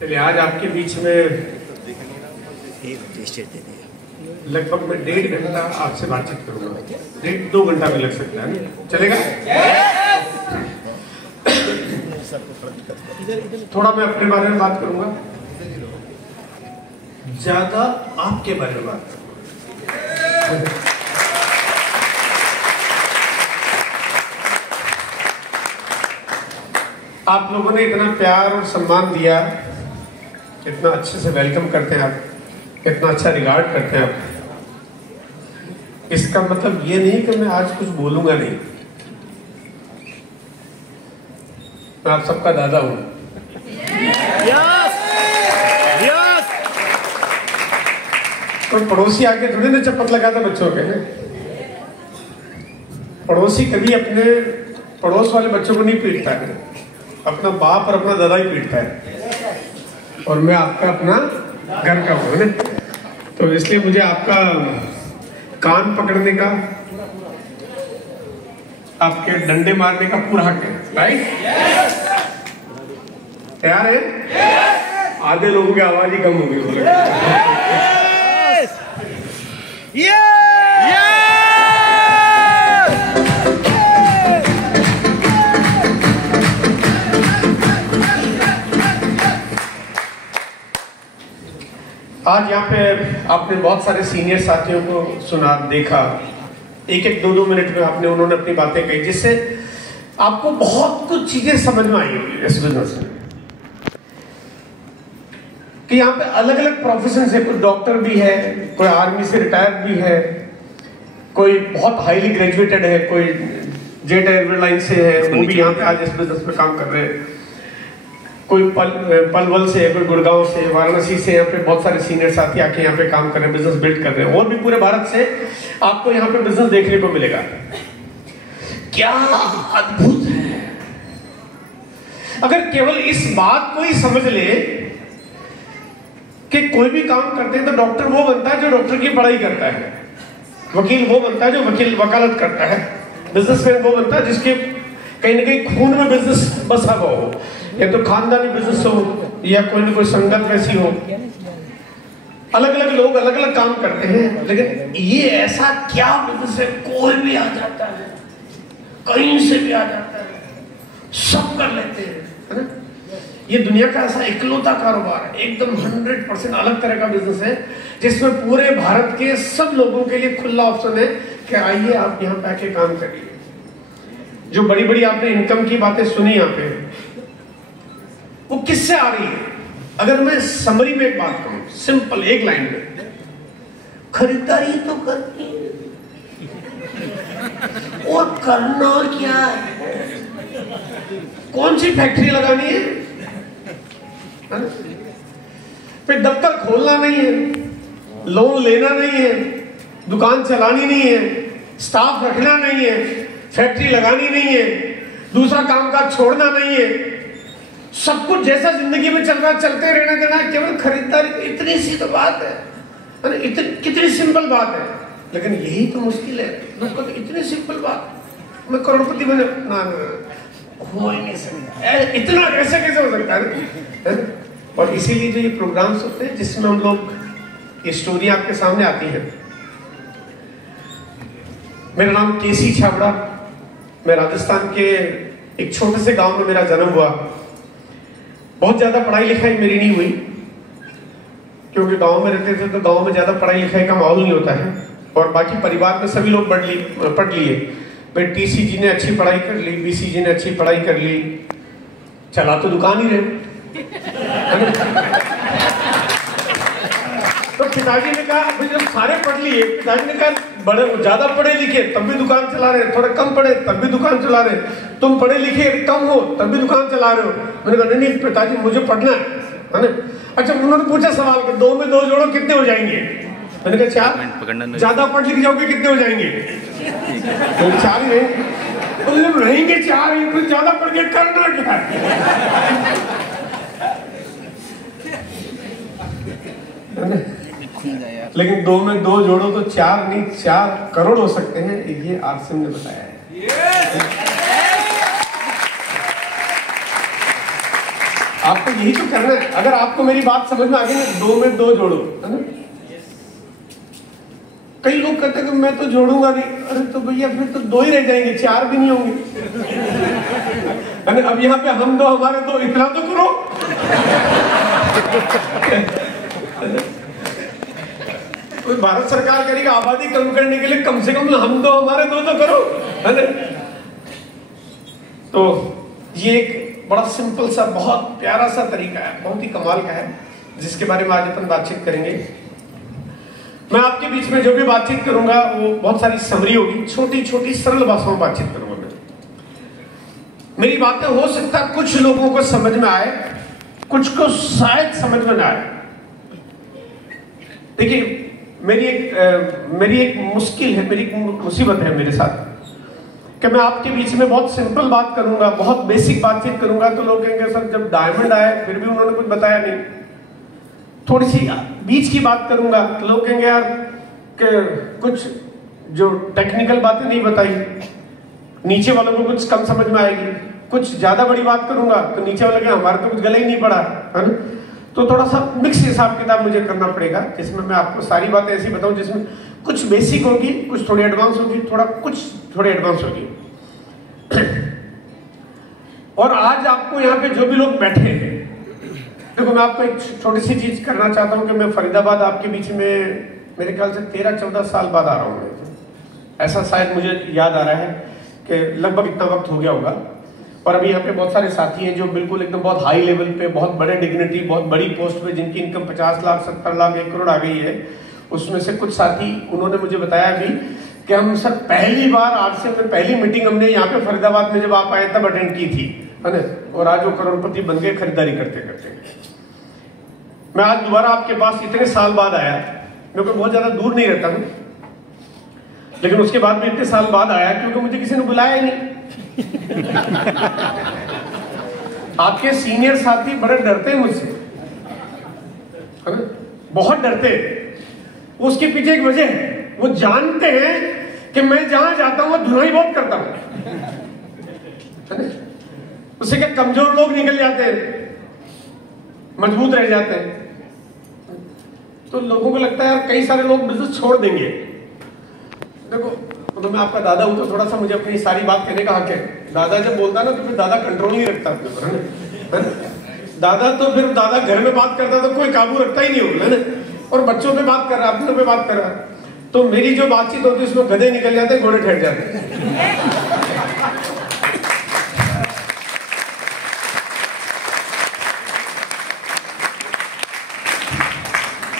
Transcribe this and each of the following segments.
चलिए आज आपके बीच में लगभग मैं 1.5 घंटा आपसे बातचीत करूंगा। 1.5-2 घंटा भी लग सकता है, चलेगा? थोड़ा मैं अपने बारे में बात करूंगा, ज्यादा आपके बारे में बात करूंगा। आप लोगों ने इतना प्यार और सम्मान दिया, इतना अच्छे से वेलकम करते हैं आप, इतना अच्छा रिगार्ड करते हैं आप। इसका मतलब ये नहीं कि मैं आज कुछ बोलूंगा नहीं। मैं आप सबका दादा हूं। तो पड़ोसी आके थोड़ी ना चप्पल लगाता बच्चों के। पड़ोसी कभी अपने पड़ोस वाले बच्चों को नहीं पीटता है, अपना बाप और अपना दादा ही पीटता है। और मैं आपका अपना घर का हूं ना, तो इसलिए मुझे आपका कान पकड़ने का, आपके डंडे मारने का पूरा हक है। राइट? तैयार है? आधे लोगों की आवाज ही कम होगी। आज यहाँ पे आपने बहुत सारे सीनियर साथियों को सुना, देखा, 1-2 मिनट में उन्होंने अपनी बातें कही, जिससे आपको बहुत कुछ चीजें समझ में आई होगी इस बिजनेस में। कि यहाँ पे अलग अलग प्रोफेशन है, कोई डॉक्टर भी है, कोई आर्मी से रिटायर्ड भी है, कोई बहुत हाईली ग्रेजुएटेड है, कोई जेट एयरलाइन से है, वो भी यहाँ पे आज इस बिजनेस में काम कर रहे हैं। कोई पलवल से है, कोई गुड़गांव से, वाराणसी से, यहाँ पे बहुत सारे सीनियर साथी आके यहाँ पे काम कर रहे हैं, बिजनेस बिल्ड कर रहे हैं। और भी पूरे भारत से आपको यहाँ पे बिजनेस देखने को मिलेगा। क्या अद्भुत है! अगर केवल इस बात को ही समझ ले कि कोई भी काम करते हैं तो डॉक्टर वो बनता है जो डॉक्टर की पढ़ाई करता है, वकील वो बनता है जो वकालत करता है, बिजनेसमैन वो बनता है जिसके कहीं ना कहीं खून में बिजनेस बसा हुआ हो, या तो खानदानी बिजनेस हो या कोई ना कोई संगत वैसी हो। अलग अलग लोग अलग अलग काम करते हैं, लेकिन ये ऐसा क्या बिजनेस है, कोई भी आ जाता है, कहीं से भी आ जाता है, सब कर लेते हैं, है ना? ये दुनिया का ऐसा इकलौता कारोबार है, एकदम 100% अलग तरह का बिजनेस है, जिसमें पूरे भारत के सब लोगों के लिए खुला ऑप्शन है कि आइए आप यहाँ पे आके काम करिए। जो बड़ी बड़ी आपने इनकम की बातें सुनी यहाँ पे, वो किससे आ रही है? अगर मैं समरी में एक बात कहूं, सिंपल एक लाइन में, खरीदारी तो करनी है, और करना क्या है? कौन सी फैक्ट्री लगानी है? फिर दफ्तर खोलना नहीं है, लोन लेना नहीं है, दुकान चलानी नहीं है, स्टाफ रखना नहीं है, फैक्ट्री लगानी नहीं है, दूसरा कामकाज छोड़ना नहीं है, सब कुछ जैसा जिंदगी में चल रहा चलते रहने देना है, केवल खरीदारी। इतनी सी तो बात है, कितनी सिंपल बात है, लेकिन यही तो मुश्किल है। लोगों को इतनी सिंपल बात, मैं करोड़पति बने ना, हो ही नहीं सकता, इतना ऐसे कैसे हो सकता है? और इसीलिए जो ये प्रोग्राम्स होते हैं जिसमें हम लोग ये स्टोरी आपके सामने आती है। मेरा नाम केसी छाबड़ा, मैं राजस्थान के एक छोटे से गांव में मेरा जन्म हुआ। बहुत ज्यादा पढ़ाई लिखाई मेरी नहीं हुई, क्योंकि गांव में रहते थे तो गांव में ज्यादा पढ़ाई लिखाई का माहौल नहीं होता है, और बाकी परिवार में सभी लोग पढ़ लिए। फिर टीसी जी ने अच्छी पढ़ाई कर ली, बीसी जी ने अच्छी पढ़ाई कर ली, चला तो दुकान ही रहे। तो पिताजी ने कहा, अभी जब सारे पढ़ लिए, पिताजी ने कहा बड़े ज्यादा पढ़े लिखे तब भी दुकान चला रहे, थोड़े कम पढ़े तब भी दुकान चला रहे, तुम पढ़े लिखे कम हो तब भी दुकान चला रहे हो। मैंने कहा नहीं पिताजी मुझे पढ़ना है ना। अच्छा, उन्होंने पूछा सवाल कि 2 में 2 जोड़ो कितने हो जाएंगे? मैंने कहा 4। ज्यादा पढ़ लिख जाओगे कितने हो जाएंगे? 4 ही रहेंगे, 4 ही, कुछ ज्यादा पढ़ के करना क्या है? लेकिन 2 में 2 जोड़ो तो 4 नहीं 4 करोड़ हो सकते हैं, ये आसिम ने बताया है। आपको यही तो करना है। अगर आपको मेरी बात समझ में आ गई ना, 2 में 2 जोड़ो, है ना? कई लोग कहते हैं कि मैं तो जोड़ूंगा नहीं। अरे तो भैया फिर तो 2 ही रह जाएंगे, 4 भी नहीं होंगे। अब यहाँ पे हम 2 हमारे 2, इतना तो करो। भारत सरकार करेगी आबादी कम करने के लिए, कम से कम हम 2 हमारे 2 तो करो, है ना? तो ये एक बड़ा सिंपल सा, बहुत प्यारा सा तरीका है, बहुत ही कमाल का है, जिसके बारे में आज अपन बातचीत करेंगे। मैं आपके बीच में जो भी बातचीत करूंगा वो बहुत सारी समरी होगी, छोटी छोटी सरल भाषाओं में बातचीत करूंगा मैं। मेरी बातें हो सकता है कुछ लोगों को समझ में आए, कुछ को शायद समझ में ना आए। देखिए, मेरी एक मुश्किल है, मेरी एक मुसीबत है मेरे साथ कि मैं आपके बीच में बहुत सिंपल बात करूंगा, बहुत बेसिक बातचीत करूंगा, तो लोग कहेंगे सर जब डायमंड आए फिर भी उन्होंने कुछ बताया नहीं। थोड़ी सी बीच की बात करूंगा तो लोग कहेंगे यार कि कुछ जो टेक्निकल बातें नहीं बताई, नीचे वालों को कुछ कम समझ में आएगी। कुछ ज्यादा बड़ी बात करूंगा तो नीचे वाले कहेंगे हमारे तो कुछ गला ही नहीं पड़ा, है ना? तो थोड़ा सा मिक्स हिसाब किताब मुझे करना पड़ेगा, जिसमें मैं आपको सारी बातें ऐसी बताऊं जिसमें कुछ बेसिक होगी, कुछ थोड़ी एडवांस होगी, कुछ थोड़ी एडवांस होगी। और आज आपको यहाँ पे जो भी लोग बैठे हैं, देखो मैं आपको एक छोटी सी चीज करना चाहता हूँ कि मैं फरीदाबाद आपके बीच में मेरे ख्याल से 13-14 साल बाद आ रहा हूँ। ऐसा शायद मुझे याद आ रहा है कि लगभग इतना वक्त हो गया होगा। और अभी यहाँ पे बहुत सारे साथी हैं जो बिल्कुल एकदम बहुत हाई लेवल पे, बहुत बड़े डिग्निटी, बहुत बड़ी पोस्ट पे, जिनकी इनकम 50 लाख, 70 लाख, 1 करोड़ आ गई है। उसमें से कुछ साथी उन्होंने मुझे बताया अभी कि हम सर पहली बार, आज से पहली मीटिंग हमने यहाँ पे फरीदाबाद में जब आप आए तब अटेंड की थी, है ना? और आज वो करोड़पति बन गए खरीदारी करते करते। मैं आज दोबारा आपके पास इतने साल बाद आया, मैं कोई बहुत ज्यादा दूर नहीं रहता हूँ, लेकिन उसके बाद भी इतने साल बाद आया क्योंकि मुझे किसी ने बुलाया ही नहीं। आपके सीनियर साथी बड़े डरते हैं मुझसे, है ना? बहुत डरते हैं। उसके पीछे एक वजह है, वो जानते हैं कि मैं जहां जाता हूं धुनाई बहुत करता हूं, है ना? उससे क्या कमजोर लोग निकल जाते हैं, मजबूत रह जाते हैं। तो लोगों को लगता है कई सारे लोग बिजनेस छोड़ देंगे। देखो तो मैं आपका दादा हूं तो थोड़ा सा मुझे अपनी सारी बात कहने का हक है। दादा जब बोलता ना तो फिर दादा कंट्रोल नहीं रखता अपने ऊपर, है ना? दादा तो फिर दादा घर में बात करता तो कोई काबू रखता ही नहीं होगा, है ना? और बच्चों पे बात कर रहा, अपनों पे बात कर रहा, तो मेरी जो बातचीत होती है उसमें गधे निकल जाते, घोड़े ठहर जाते।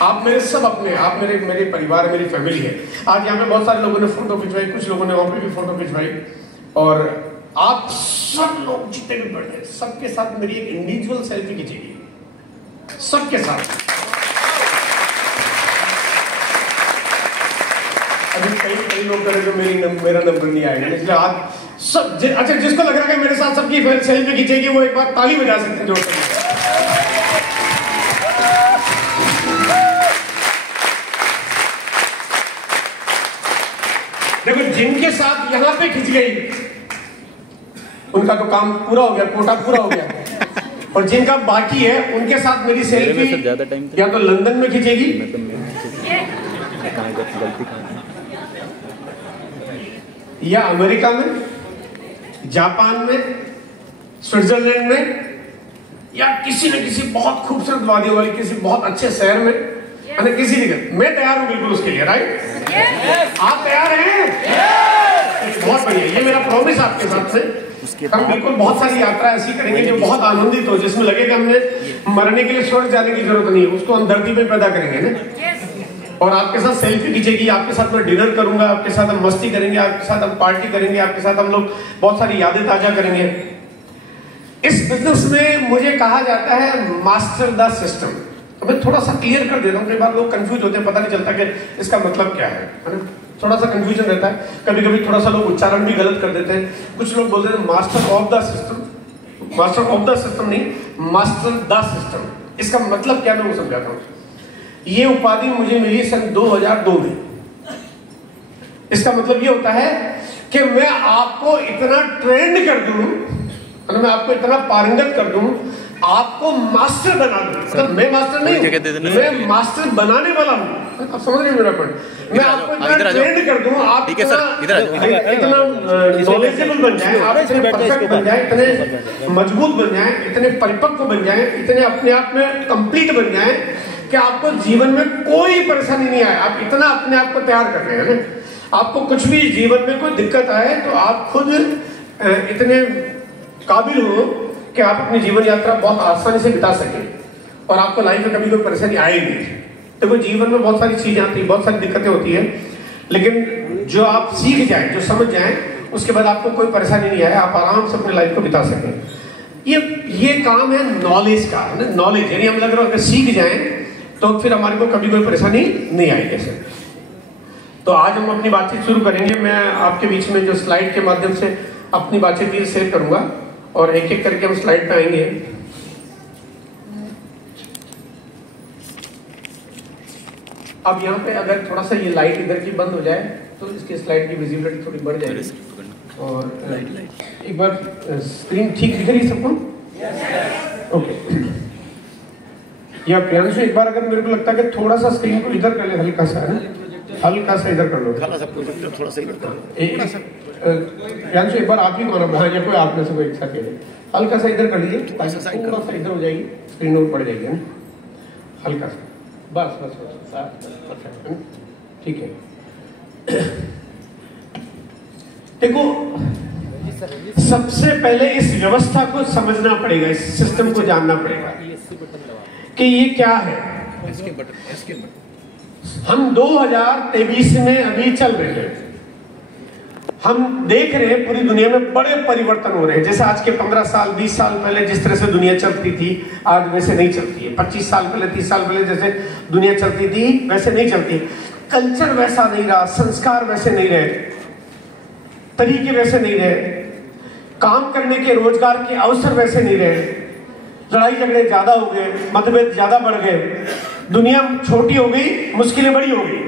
आप मेरे सब अपने, आप मेरे परिवार, मेरी फैमिली है। आज यहाँ पे बहुत सारे लोगों ने फोटो खिंचवाई, कुछ लोगों ने वहां पे भी फोटो खिंचवाई, और आप सब लोग जितने भी बैठे सबके साथ मेरी एक इंडिविजुअल सेल्फी खींचेगी, सबके साथ। अभी कई लोग करें जो मेरा नंबर नहीं आएगा, इसलिए आज सब अच्छा जिसको लग रहा है मेरे साथ सबकी सेल्फी खींचेगी वो एक बार ताली बजा सकते हैं जोर से। देखो जिनके साथ यहां पे खिंच गई उनका तो काम पूरा हो गया, कोटा पूरा हो गया। और जिनका बाकी है उनके साथ मेरी सेल्फी या तो लंदन में खिंचेगी, या अमेरिका में, जापान में, स्विट्जरलैंड में, या किसी न किसी बहुत खूबसूरत वादियों वाली किसी बहुत अच्छे शहर में, किसी भी। मैं तैयार हूं बिल्कुल उसके लिए, राइट? आप तैयार हैं? बहुत बढ़िया, ये मेरा प्रॉमिस आपके साथ से। हम बिल्कुल बहुत सारी यात्रा ऐसी करेंगे जो बहुत आनंदित हो, जिसमें लगेगा हमने मरने के लिए स्वर्ग जाने की जरूरत नहीं है, उसको हम धरती पे पैदा करेंगे ना। और आपके साथ सेल्फी खींचेगी, आपके साथ मैं डिनर करूंगा, आपके साथ हम मस्ती करेंगे, आपके साथ हम पार्टी करेंगे, आपके साथ हम लोग बहुत सारी यादें ताजा करेंगे। इस बिजनेस में मुझे कहा जाता है मास्टर द सिस्टम। तो मैं थोड़ा सा क्लियर कर देता हूँ, कई बार लोग कंफ्यूज होते हैं, पता नहीं चलता कि इसका मतलब क्या है ना? थोड़ा सा कंफ्यूजन रहता है, कभी कभी थोड़ा सा लोग उच्चारण भी गलत कर देते हैं। कुछ लोग बोलते हैं master of the system, master of the system नहीं, मास्टर द सिस्टम। इसका मतलब क्या, मैं वो समझाता हूँ। ये उपाधि मुझे मिली सन 2002 में। इसका मतलब ये होता है कि मैं आपको इतना ट्रेंड कर दूं, मैं आपको इतना पारंगत कर दूं आपको मास्टर बना दूं, मतलब मैं मास्टर नहीं हूं, मैं मास्टर बनाने वाला हूं। आप समझ रहे हैं मेरा पॉइंट? मैं आपको ट्रेंड कर दूं, आप इतना नॉलेजेबल बन जाए, आप इतने परफेक्ट बन जाए, इतने मजबूत बन जाए, इतने परिपक्व बन जाए, इतने अपने आप में कंप्लीट बन जाए कि आपको जीवन में कोई परेशानी नहीं आए। आप इतना अपने आप को तैयार कर रहे हैं ना, आपको कुछ भी जीवन में कोई दिक्कत आए तो आप खुद इतने काबिल हो कि आप अपनी जीवन यात्रा बहुत आसानी से बिता सकें और आपको लाइफ में कभी कोई परेशानी आएगी। देखो जीवन में बहुत सारी चीजें आती है, बहुत सारी दिक्कतें होती है, लेकिन जो आप सीख जाएं, जो समझ जाएं, उसके बाद आपको कोई परेशानी नहीं आए, आप आराम से अपनी लाइफ को बिता सकें। ये काम है नॉलेज का। नॉलेज यानी हम लग रहा है अगर सीख जाएं तो फिर हमारे को कभी कोई परेशानी नहीं आएगी सर। तो आज हम अपनी बातचीत शुरू करेंगे। मैं आपके बीच में जो स्लाइड के माध्यम से अपनी बातचीत शेयर करूंगा और एक एक करके हम स्लाइड पे आएंगे। अब यहाँ पे अगर थोड़ा सा ये लाइट इधर की बंद हो जाए तो इसकी स्लाइड की विजिबिलिटी थोड़ी बढ़ जाएगी। और एक बार स्क्रीन ठीक दिख रही है सबको? ओके। या प्रियांशु एक बार अगर मेरे को लगता है कि थोड़ा सा स्क्रीन को इधर कर ले, हल्का सा है ना, हल्का सा इधर कर लो, थोड़ा सा इधर प्रियांशु एक बार आप ही मानो, या कोई आप में से कोई इच्छा के लिए हल्का सा इधर कर लीजिए, थोड़ा सा इधर हो जाएगी, स्क्रीन ऊपर पड़ जाएगी ना, हल्का सा, बस बस बस, ठीक है। देखो सबसे पहले इस व्यवस्था को समझना पड़ेगा, इस सिस्टम को जानना पड़ेगा कि ये क्या है। हम 2023 में अभी चल रहे हैं, हम देख रहे हैं पूरी दुनिया में बड़े परिवर्तन हो रहे हैं। जैसे आज के 15 साल 20 साल पहले जिस तरह से दुनिया चलती थी आज वैसे नहीं चलती है। 25 साल पहले 30 साल पहले जैसे दुनिया चलती थी वैसे नहीं चलती। कल्चर वैसा नहीं रहा, संस्कार वैसे नहीं रहे, तरीके वैसे नहीं रहे, काम करने के रोजगार के अवसर वैसे नहीं रहे, लड़ाई झगड़े ज्यादा हो गए, मतभेद ज्यादा बढ़ गए, दुनिया छोटी हो गई, मुश्किलें बड़ी हो गई।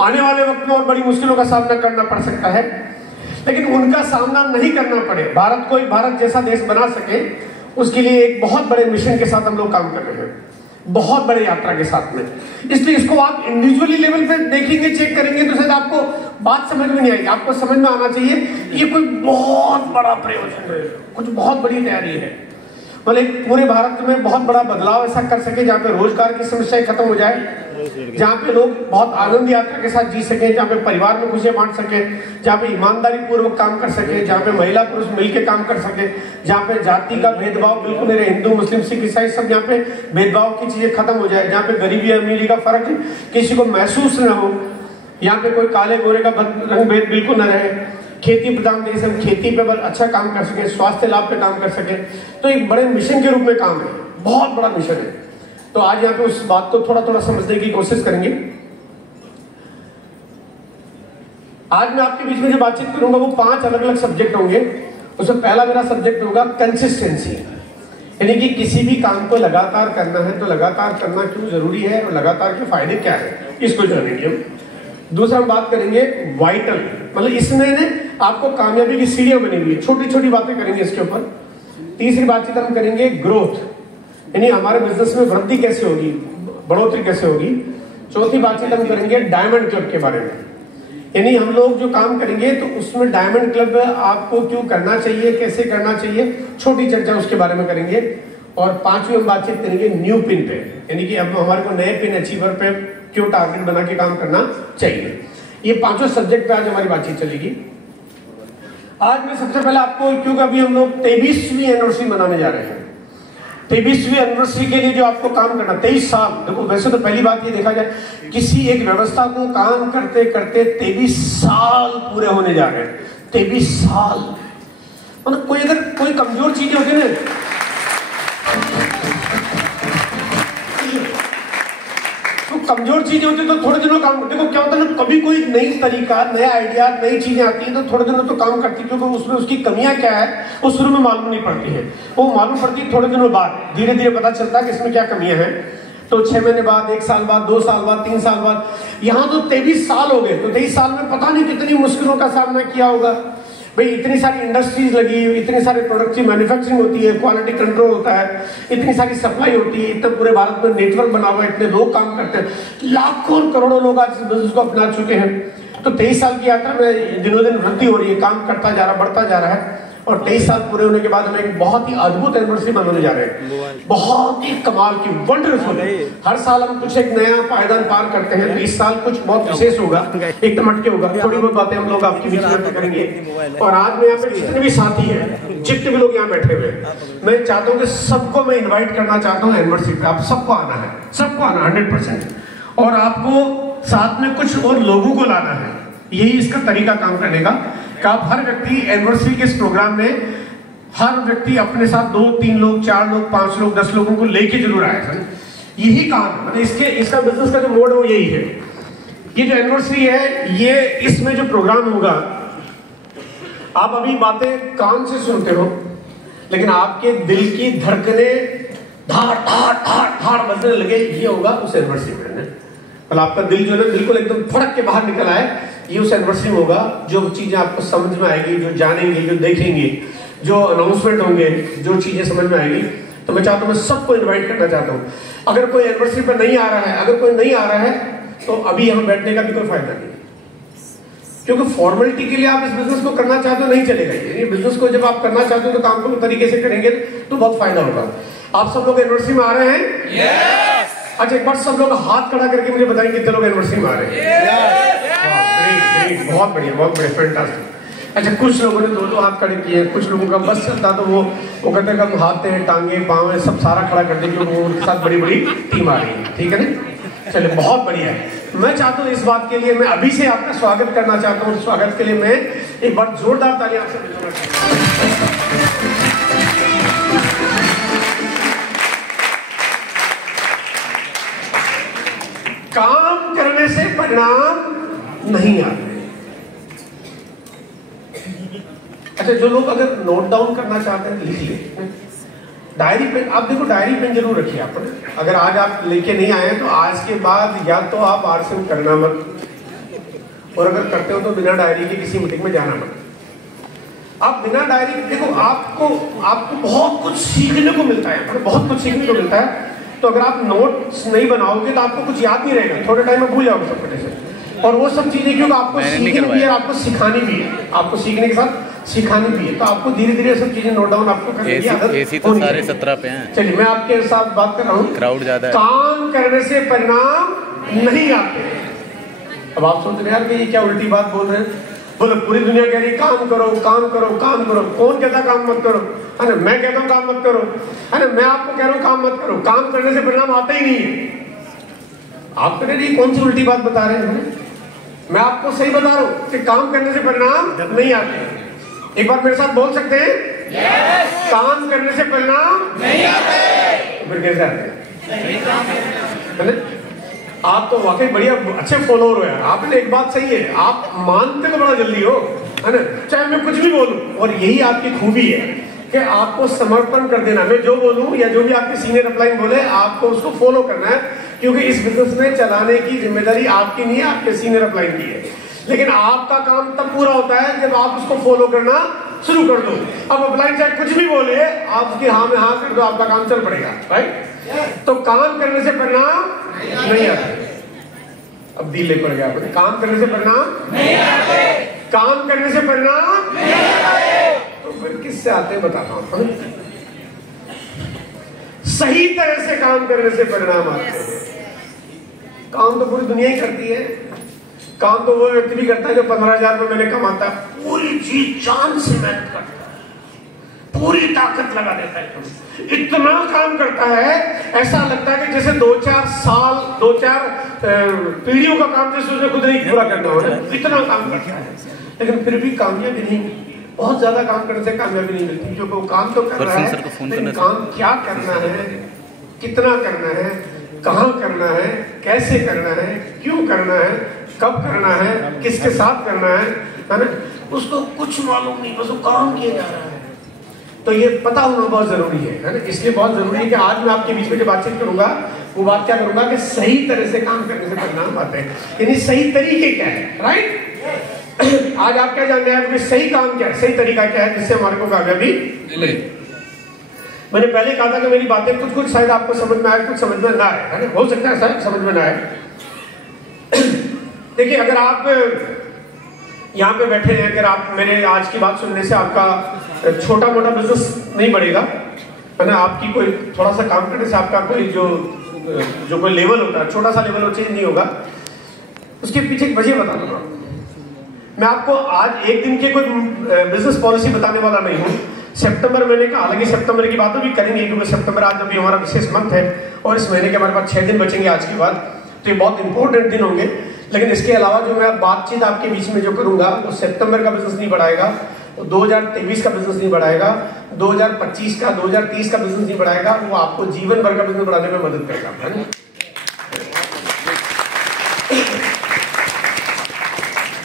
आने वाले वक्त में और बड़ी मुश्किलों का सामना करना पड़ सकता है, लेकिन उनका सामना नहीं करना पड़े, भारत को एक भारत जैसा देश बना सके, उसके लिए एक बहुत बड़े मिशन के साथ हम लोग काम कर रहे हैं, बहुत बड़े यात्रा के साथ में। इसलिए इसको आप इंडिविजुअली लेवल पे देखेंगे, चेक करेंगे तो शायद आपको बात समझ में नहीं आएगी। आपको समझ में आना चाहिए ये कोई बहुत बड़ा प्रयोजन है, कुछ बहुत बड़ी तैयारी है, मतलब पूरे भारत में बहुत बड़ा बदलाव ऐसा कर सके जहाँ पे रोजगार की समस्याएं खत्म हो जाए, जहाँ पे लोग बहुत आनंद यात्रा के साथ जी सके, जहाँ पे परिवार में खुशियां बांट सके, जहाँ पे ईमानदारी पूर्वक काम कर सके, जहाँ पे महिला पुरुष मिलकर काम कर सके, जहाँ पे जाति का भेदभाव बिल्कुल नहीं रहे, हिंदू मुस्लिम सिख ईसाई सब यहाँ पे भेदभाव की चीजें खत्म हो जाए, जहाँ पे गरीबी अमीरी का फर्क किसी को महसूस न हो, यहाँ पे कोई काले गोरे का रंग भेद बिल्कुल न रहे, खेती प्रधान देश हम खेती पे अच्छा काम कर सके, स्वास्थ्य लाभ पे काम कर सके, तो एक बड़े मिशन के रूप में काम है, बहुत बड़ा मिशन है। तो आज यहाँ पे उस बात को थोड़ा थोड़ा समझने की कोशिश करेंगे। आज मैं आपके बीच में जो बातचीत करूंगा वो 5 अलग अलग सब्जेक्ट होंगे। उसमें पहला मेरा सब्जेक्ट होगा कंसिस्टेंसी, यानी कि किसी भी काम को लगातार करना है तो लगातार करना क्यों जरूरी है और लगातार के फायदे क्या है, इसको जानेंगे हम। दूसरा हम बात करेंगे वाइटल, मतलब इसमें आपको कामयाबी की सीढ़ियां बनी हुई है, छोटी छोटी बातें करेंगे इसके ऊपर। तीसरी बातचीत हम करेंगे ग्रोथ, यानी हमारे बिजनेस में वृद्धि कैसे होगी, बढ़ोतरी कैसे होगी। चौथी बातचीत हम करेंगे डायमंड क्लब के बारे में, यानी हम लोग जो काम करेंगे तो उसमें डायमंड क्लब आपको क्यों करना चाहिए, कैसे करना चाहिए, छोटी चर्चा उसके बारे में करेंगे। और पांचवी हम बातचीत करेंगे न्यू पिन पे, यानी कि अब हमारे को नए पिन अचीवर पे क्यों टारगेट बना के काम करना चाहिए। ये 5 सब्जेक्ट पे आज हमारी बातचीत चलेगी। आज मैं सबसे पहले आपको, क्योंकि अभी हम लोग 23वीं एनिवर्सरी मनाने जा रहे हैं, 23वीं एनिवर्सरी के लिए जो आपको काम करना 23 साल। देखो वैसे तो पहली बात ये देखा जाए, किसी एक व्यवस्था को काम करते करते 23 साल पूरे होने जा रहे हैं। 23 साल मतलब कोई अगर कोई कमजोर चीजें होती ना, कमजोर चीजें होती तो थोड़े दिनों काम, देखो क्या होता है ना, कभी कोई नई तरीका, नया आइडिया, नई चीजें आती है तो थोड़े दिनों तो काम करती है, क्योंकि उसमें उसकी कमियां क्या है वो शुरू में मालूम नहीं पड़ती है, वो मालूम पड़ती है थोड़े दिनों बाद, धीरे धीरे पता चलता है कि इसमें क्या कमियां हैं। तो 6 महीने बाद, 1 साल बाद, 2 साल बाद, 3 साल बाद, यहाँ तो 23 साल हो गए। तो 23 साल में पता नहीं कितनी मुश्किलों का सामना किया होगा, भाई इतनी सारी इंडस्ट्रीज लगी, इतनी सारे प्रोडक्ट की मैन्युफैक्चरिंग होती है, क्वालिटी कंट्रोल होता है, इतनी सारी सप्लाई होती है, इतना पूरे भारत में नेटवर्क बना हुआ है, इतने लोग काम करते हैं, लाखों करोड़ों लोग आज इस बिजनेस को अपना चुके हैं। तो 23 साल की यात्रा में दिनों दिन वृद्धि हो रही है, काम करता जा रहा, बढ़ता जा रहा है, और 23 साल पूरे होने के बाद हम एक बहुत ही अद्भुत एनिवर्सरी मनाने जा रहे हैं, बहुत ही कमाल की, वंडरफुल। हर साल हम कुछ एक नया पायदान पार करते हैं, इस साल कुछ बहुत विशेष होगा, एकदम हटके होगा। थोड़ी बहुत बातें हम लोग आपके बीच में करेंगे। और आज में यहाँ पे जितने भी साथी हैं, जितने भी लोग यहाँ बैठे हुए हैं, मैं चाहता हूँ कि सबको मैं इन्वाइट करना चाहता हूँ एनिवर्सरी पे। आप सबको आना है, सबको आना 100%। और आपको साथ में कुछ और लोगों को लाना है, यही इसका तरीका काम करने का। आप हर व्यक्ति एनिवर्सरी के इस प्रोग्राम में हर व्यक्ति अपने साथ 2, 3 लोग, 4 लोग, 5 लोग, 10 लोगों को लेके जरूर आए सर। यही काम है, मतलब इसका बिजनेस का जो मोड है वो यही है। ये जो एनिवर्सरी है, ये इसमें जो प्रोग्राम होगा, आप अभी बातें कान से सुनते हो, लेकिन आपके दिल की धड़कने धाड़ धाड़ धाड़ धाड़ बजने लगे, ये होगा उस एनिवर्सरी में। मतलब आपका दिल जो है बिल्कुल एकदम फड़क के बाहर निकल आए, ये उस एनिवर्सरी में होगा। जो चीजें आपको समझ में आएगी, जो जानेंगे, जो देखेंगे, जो अनाउंसमेंट होंगे, जो चीजें समझ में आएगी, तो मैं चाहता हूँ, मैं सबको इनवाइट करना चाहता हूँ। अगर कोई एनिवर्सरी पर नहीं आ रहा है, अगर कोई नहीं आ रहा है, तो अभी यहाँ बैठने का भी कोई फायदा नहीं, क्योंकि फॉर्मेलिटी के लिए आप इस बिजनेस को करना चाहते हो, नहीं चलेगा। ये बिजनेस को जब आप करना चाहते हो तो काम को तरीके से करेंगे तो बहुत फायदा होगा। आप सब लोग एनिवर्सरी में आ रहे हैं? yes! अच्छा, एक बार सब लोग हाथ खड़ा करके मुझे बताएं कितने लोग एनिवर्सरी में आ रहे हैं? yes! बहुत बढ़िया, बहुत बढ़िया, फैंटास्टिक। अच्छा, कुछ लोगों ने 2-2 हाथ खड़े किए, कुछ लोगों का बस चलता तो वो कहते हैं हम हाथ हैं, टांगे, पाँव सब सारा खड़ा कर देंगे, क्योंकि उनके साथ बड़ी बड़ी टीम आ रही है। ठीक है ना? चलिए, बहुत बढ़िया है। मैं चाहता हूँ इस बात के लिए मैं अभी से आपका स्वागत करना चाहता हूँ। स्वागत के लिए मैं एक बार जोरदार ताली आपसे बजाना चाहता हूँ। काम करने से परिणाम नहीं आते। अच्छा, जो लोग अगर नोट डाउन करना चाहते हैं लिख लीजिए डायरी पेन। आप देखो, डायरी पेन जरूर रखिए आपने। अगर आज आप लेके नहीं आए तो आज के बाद या तो आप आरसीएम करना मत, और अगर करते हो तो बिना डायरी के किसी मीटिंग में जाना मत। आप बिना डायरी, देखो आपको बहुत कुछ सीखने को मिलता है, बहुत कुछ सीखने को मिलता है। तो अगर आप नोट्स नहीं बनाओगे तो आपको कुछ याद नहीं रहेगा, थोड़े टाइम में भूल जाओगे सब कुछ से। और वो सब चीजें क्योंकि आपको सीखनी भी है, आपको सिखानी भी है, आपको सीखने के साथ सिखानी भी है। तो आपको धीरे धीरे सब चीजें नोट डाउन आपको करने की आदत होनी तो सारे 17 पे हैं। चलिए, मैं आपके साथ बात कर रहा हूँ। क्राउड ज्यादा है। काम करने से परिणाम नहीं आते। अब आप सोच रहे हैं कि ये क्या उल्टी बात बोल रहे हैं। बोलो, पूरी दुनिया कह रही है काम करो, काम करो, काम करो। कौन कहता काम मत करो? है ना, मैं कहता हूँ काम मत करो, है ना। मैं आपको कह रहा हूँ काम मत करो। काम करने से परिणाम आता ही नहीं है। आप कह रहे कौन सी उल्टी बात बता रहे हैं? मैं आपको सही बता रहा हूँ कि काम करने से परिणाम नहीं आते। एक बार मेरे साथ बोल सकते हैं? yes! काम करने से परिणाम नहीं आते। तो फिर कैसे आते? आप तो वाकई बढ़िया अच्छे फॉलोअर हो यार। आपने एक बात सही है, आप मानते तो बड़ा जल्दी हो, है ना, चाहे मैं कुछ भी बोलूं। और यही आपकी खूबी है कि आपको समर्पण कर देना। मैं जो बोलूं या जो भी आपके सीनियर अपलाइन बोले, आपको उसको फॉलो करना है, क्योंकि इस बिजनेस में चलाने की जिम्मेदारी आपकी नहीं है, आपके सीनियर अपलाइन की है। लेकिन आपका काम तब पूरा होता है जब आप उसको फॉलो करना शुरू कर दो। अब अपलाइन चाहे कुछ भी बोले, आप उसकी हाँ में हाँ कर दो, आपका काम चल पड़ेगा। राइट? तो काम करने से परिणाम नहीं आते। अब दिल पड़ गया आपने। काम करने से परिणाम नहीं आते। काम करने से परिणाम नहीं आते। तो फिर किससे आते हैं बताता हूं। सही तरह से काम करने से परिणाम आते हैं। काम तो पूरी दुनिया ही करती है। काम तो वो व्यक्ति भी करता है जो 15,000 रुपए महीने कमाता है, पूरी चीज जान से मेहनत करता है, पूरी ताकत लगा देता है, इतना काम करता है ऐसा लगता है कि जैसे 2-4 साल 2-4 पीढ़ियों का काम जैसे उसने खुद नहीं पूरा करना हो, इतना काम करता है। लेकिन फिर भी कामयाबी नहीं मिलती। बहुत ज्यादा काम करने से कामयाबी नहीं मिलती, क्योंकि वो काम तो कर रहा है, लेकिन काम क्या करना है, कितना करना है, कहाँ करना है, कैसे करना है, क्यों करना है, कब करना है, किसके साथ करना है ना, उसको कुछ मालूम नहीं, बस वो काम किया जा रहा है। तो ये पता होना बहुत जरूरी है ना। इसलिए बहुत जरूरी है कि आज मैं आपके बीच में जो बातचीत करूंगा वो बात क्या करूंगा कि सही तरह से काम करने से परिणाम आते हैं। यानी सही तरीके क्या है? राइट? आज आप क्या जानते हैं कि सही काम क्या है, सही तरीका क्या है जिससे हमारे को कामयाबी मिले। मैंने पहले कहा था कि मेरी बातें कुछ कुछ शायद आपको समझ में आए, कुछ समझ में ना आए, है ना, हो सकता है शायद समझ में ना आए। देखिए, अगर आप यहाँ पे बैठे हैं, अगर आप मेरे आज की बात सुनने से आपका छोटा मोटा बिजनेस नहीं बढ़ेगा, है ना, आपकी कोई थोड़ा सा काम करने से आपका कोई जो कोई लेवल होता है, छोटा सा लेवल वो चेंज नहीं होगा। उसके पीछे एक वजह बता दूंगा। मैं आपको आज एक दिन के कोई बिजनेस पॉलिसी बताने वाला नहीं हूँ। सितंबर महीने का, हालांकि सितंबर की बात भी करेंगे क्योंकि सितंबर आज अभी हमारा विशेष मंथ है और इस महीने के हमारे पास 6 दिन बचेंगे आज के बाद, तो ये बहुत इंपॉर्टेंट दिन होंगे। लेकिन इसके अलावा जो मैं बातचीत आपके बीच में जो करूंगा वो सितंबर का बिजनेस नहीं बढ़ाएगा, 2023 का बिजनेस नहीं बढ़ाएगा, 2025 का, 2030 का बिजनेस नहीं बढ़ाएगा, वो आपको जीवन भर का बिजनेस बढ़ाने में मदद करेगा।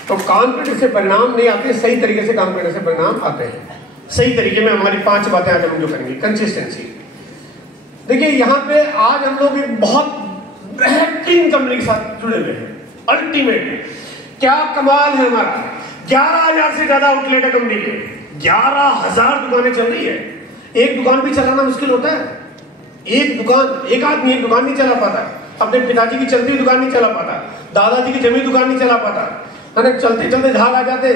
तो काम करने से परिणाम नहीं आते, सही तरीके से काम करने से परिणाम आते हैं। सही तरीके में हमारी 5 बातें आज हम जो करेंगे। कंसिस्टेंसी। देखिए, यहाँ पे आज हम लोग एक बहुत बेहतरीन कंपनी के साथ जुड़े हुए हैं। अल्टीमेट क्या कमाल है हमारा, 11,000 से ज्यादा आउटलेट है कंपनी के, 11,000 दुकानें चल रही है। एक दुकान भी चलाना मुश्किल होता है। एक आदमी एक दुकान नहीं चला पाता, अपने पिताजी की चलती हुई दुकान नहीं चला पाता, दादाजी की जमी दुकान नहीं चला पाता, है, चलते चलते झाग आ जाते,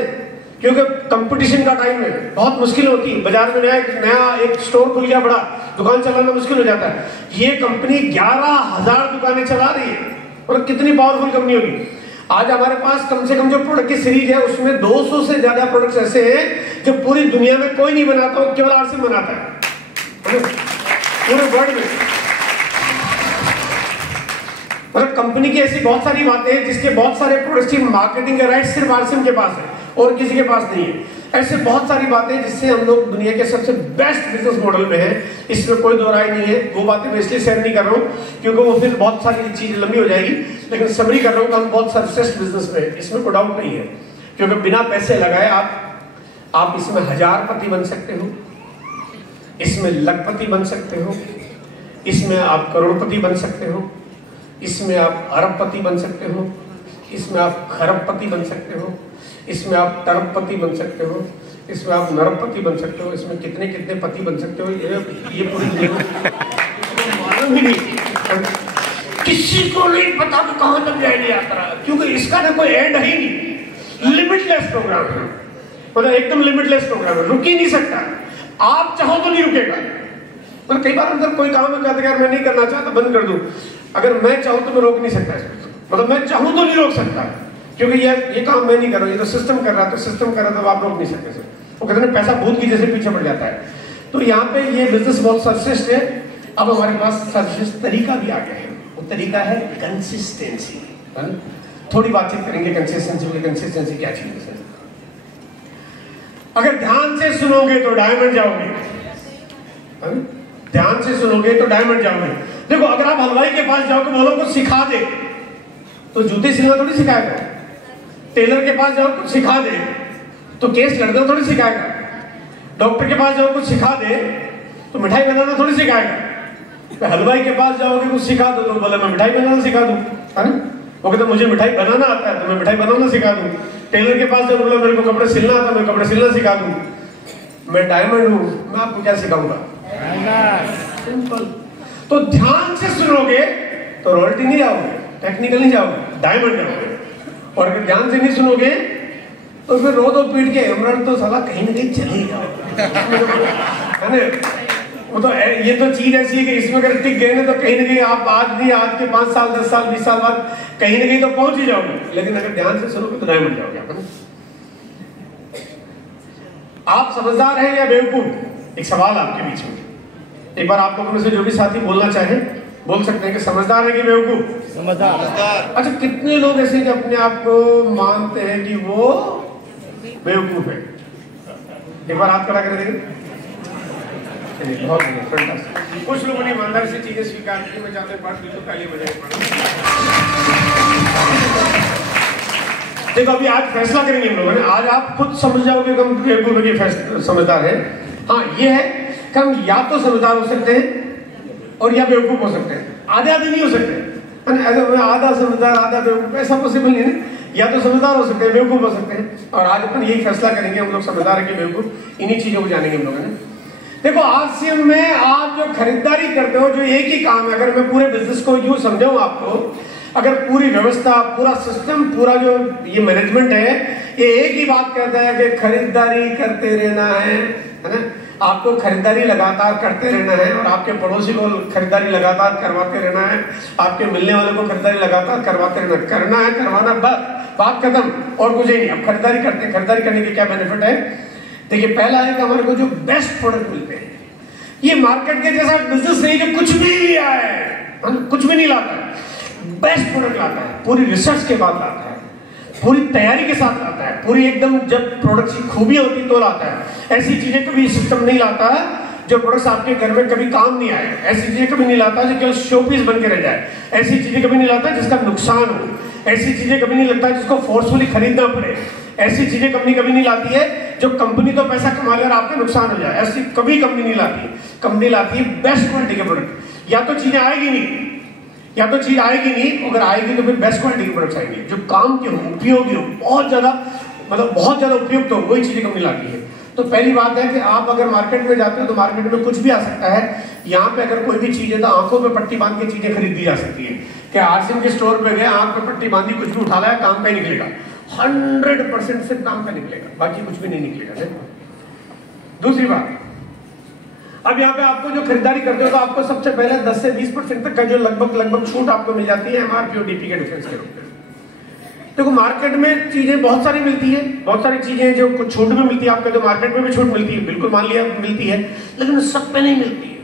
क्योंकि कंपटीशन का टाइम है, बहुत मुश्किल होती है। बाजार में नया एक स्टोर खुल गया बड़ा, दुकान चलाना मुश्किल हो जाता है। ये कंपनी 11,000 दुकानें चला रही है और कितनी पावरफुल कंपनी होगी। आज हमारे पास कम से कम जो प्रोडक्ट की सीरीज है उसमें 200 से ज्यादा प्रोडक्ट्स ऐसे हैं जो पूरी दुनिया में कोई नहीं बनाता, केवल आरसीएम बनाता है पूरे वर्ल्ड में। मतलब कंपनी की ऐसी बहुत सारी बातें हैं जिसके बहुत सारे प्रोडक्ट्स की मार्केटिंग का राइट सिर्फ आरसीएम के पास है और किसी के पास नहीं है। ऐसे बहुत सारी बातें जिससे हम लोग दुनिया के सबसे बेस्ट बिजनेस मॉडल में है, इसमें कोई दो राय नहीं है। वो बातें मैं इसलिए शेयर नहीं कर रहा हूँ क्योंकि वो फिर बहुत सारी चीजें लंबी हो जाएगी, लेकिन समरी कर रहा हूँ कि हम बहुत सर्वश्रेष्ठ बिजनेस में है, इसमें कोई डाउट नहीं है। क्योंकि बिना पैसे लगाए आप इसमें 1000पति बन सकते हो, इसमें लखपति बन सकते हो, इसमें आप करोड़पति बन सकते हो, इसमें आप अरबपति बन सकते हो, इसमें आप खरबपति बन सकते हो, इसमें आप तरबपति बन सकते हो, इसमें आप नरबपति बन सकते हो, इसमें कितने कितने पति बन सकते हो। ये पूरी मालूम ही नहीं, किसी को नहीं पता कि कहां तक जाएगी यात्रा, क्योंकि इसका ना कोई एंड है ही नहीं। लिमिटलेस प्रोग्राम है, मतलब एकदम लिमिटलेस प्रोग्राम है, रुक ही नहीं सकता। आप चाहो तो नहीं रुकेगा। पर कई बार मतलब कोई काम है कहते यार मैं नहीं करना चाहता, बंद कर दूं। अगर मैं चाहूं तो मैं रोक नहीं सकता इसको, मतलब मैं चाहूं तो नहीं रोक सकता, क्योंकि ये काम मैं नहीं कर रहा हूं, ये तो सिस्टम कर रहा है, तो सिस्टम कर रहा है तो आप रोक नहीं सकते सर। वो कहते हैं पैसा भूत की जैसे पीछे पड़ जाता है। तो यहाँ पे ये बिजनेस बहुत सर्वश्रेष्ठ है। अब हमारे पास सर्वश्रेष्ठ तरीका भी आ गया है, वो तरीका है कंसिस्टेंसी। थोड़ी बातचीत करेंगे कंसिस्टेंसी क्या चीज है। अगर ध्यान से सुनोगे तो डायमंड जाओगे, ध्यान से सुनोगे तो डायमंड जाओगे। देखो, अगर आप हलवाई के पास जाओगे बोलो कुछ सिखा दे, तो जूते सिलना थोड़ी सिखाएगा। टेलर के पास जाओ कुछ सिखा दे तो केस लड़ना थोड़ी सिखाएगा। डॉक्टर के पास जाओ कुछ सिखा दे तो मिठाई बनाना थोड़ी सिखाएगा। तो हलवाई के पास जाओगे कुछ सिखा दो तो बोले मैं मिठाई बनाना सिखा दूं, है ना। वो कहते मुझे मिठाई बनाना आता है तो मैं मिठाई बनाना सिखा दूं। टेलर के पास जाओ बोले मेरे को कपड़े सिलना आता है, मैं कपड़े सिलना सिखा दूं। मैं डायमंड हूं, मैं आपको क्या सिखाऊंगा? सिंपल। तो ध्यान से सुनोगे तो रॉयल्टी नहीं जाओगे, टेक्निकल नहीं जाओगे, डायमंड जाओगे। और अगर ध्यान से नहीं सुनोगे तो फिर रो दो पीट के एमराल्ड तो साला कहीं ना कहीं चले जाओगे, है ना। वो तो ये तो चीज ऐसी है कि इसमें अगर टिक गए ना तो कहीं ना कहीं आप आज नहीं, आज के 5 साल 10 साल 20 साल बाद कहीं ना कहीं तो पहुंच ही जाओगे। लेकिन अगर ध्यान से सुनोगे तो डायमंड जाओगे। आप समझदार हैं या बेवकूफ? एक सवाल आपके बीच में, एक बार आप लोगों में से जो भी साथी बोलना चाहे बोल सकते हैं कि समझदार है कि बेवकूफ? समझदार। अच्छा, कितने लोग ऐसे कि अपने आप को मानते हैं कि वो बेवकूफ है? एक बार हाथ खड़ा कर देंगे। बहुत कुछ लोगों ने ईमानदारी से चीजें स्वीकार की। मैं चाहता हूँ बात बिल्कुल ताली बजाए। देखो, अभी आज फैसला करेंगे हम लोगों ने। आज आप खुद समझ जाओगे कि हम बेवकूफ है समझदार है। हाँ, ये है कि हम या तो समझदार हो सकते हैं और या बेवकूफ हो सकते हैं, आधे आधे नहीं हो सकते। आधा समझदार आधा बेवकूफ ऐसा पॉसिबल नहीं है। या तो समझदार हो सकते हैं, बेवकूफ हो सकते हैं। और आज अपन यही फैसला करेंगे, हम लोग समझदार है कि बेवकूफ, इन्हीं चीजों को जानेंगे हम लोगों ने। देखो आरसीएम में आप जो खरीदारी करते हो, जो एक ही काम है, अगर मैं पूरे बिजनेस को यूं समझाऊं आपको, अगर पूरी व्यवस्था, पूरा सिस्टम, पूरा जो ये मैनेजमेंट है, ये एक ही बात कहता है कि खरीदारी करते रहना है ना। आपको खरीदारी लगातार करते रहना है और आपके पड़ोसी को खरीदारी लगातार करवाते रहना है, आपके मिलने वालों को खरीदारी लगातार करवाते रहना, करना है, करवाना, बस बात खत्म, और कुछ ही नहीं। अब खरीदारी करते हैं, खरीदारी करने के क्या बेनिफिट है? देखिए, पहला है कि हमारे को जो बेस्ट प्रोडक्ट मिलते हैं, ये मार्केट के जैसा बिजनेस नहीं जो कुछ भी लिया है, कुछ भी नहीं लाता है, बेस्ट प्रोडक्ट लाता है, पूरी रिसर्च के बाद लाता है, पूरी तैयारी के साथ लाता है, पूरी एकदम जब प्रोडक्ट की खूबी होती तो लाता है। ऐसी चीजें कभी सिस्टम नहीं लाता है जो प्रोडक्ट्स आपके घर में कभी काम नहीं आए, ऐसी चीजें कभी नहीं लाता जो केवल शो पीस बन के रह जाए, ऐसी चीजें कभी नहीं लाता जिसका नुकसान हो, ऐसी चीजें कभी नहीं लगता जिसको फोर्सफुली खरीदना पड़े, ऐसी चीजें कंपनी कभी नहीं लाती है जो कंपनी तो पैसा कमा ले और आपका नुकसान हो जाए, ऐसी कभी कंपनी नहीं लाती। कंपनी लाती है बेस्ट क्वालिटी के प्रोडक्ट। या तो चीजें आएगी नहीं, या तो चीज आएगी नहीं, अगर आएगी तो फिर बेस्ट क्वालिटी के प्रोडक्ट्स आएंगे जो काम के हो, उपयोगी हो, बहुत ज्यादा, मतलब बहुत ज्यादा उपयुक्त हो, वही चीजें कंपनी लाती है। तो पहली बात है कि आप अगर मार्केट में जाते हो तो मार्केट में कुछ भी आ सकता है। यहाँ पे अगर कोई भी चीज है तो आंखों पे पट्टी बांध के चीजें खरीदी जा सकती है कि आरसीएम के स्टोर पे गए, आंख पे पट्टी बांधी, कुछ भी उठा लाया, काम का ही निकलेगा, 100% सिर्फ काम का निकलेगा, बाकी कुछ भी नहीं निकलेगा। दूसरी बात, अब यहाँ पे आपको जो खरीदारी करते हो तो आपको सबसे पहले 10 से 20% तक का जो लगभग छूट आपको मिल जाती है एमआरपी और डीपी के डिफरेंस के रूप में। देखो मार्केट में चीजें बहुत सारी मिलती है, बहुत सारी चीजें जो कुछ छूट में मिलती है, आपको जो मार्केट में भी छूट मिलती है, बिल्कुल मान लिया मिलती है, लेकिन सब पे नहीं मिलती है।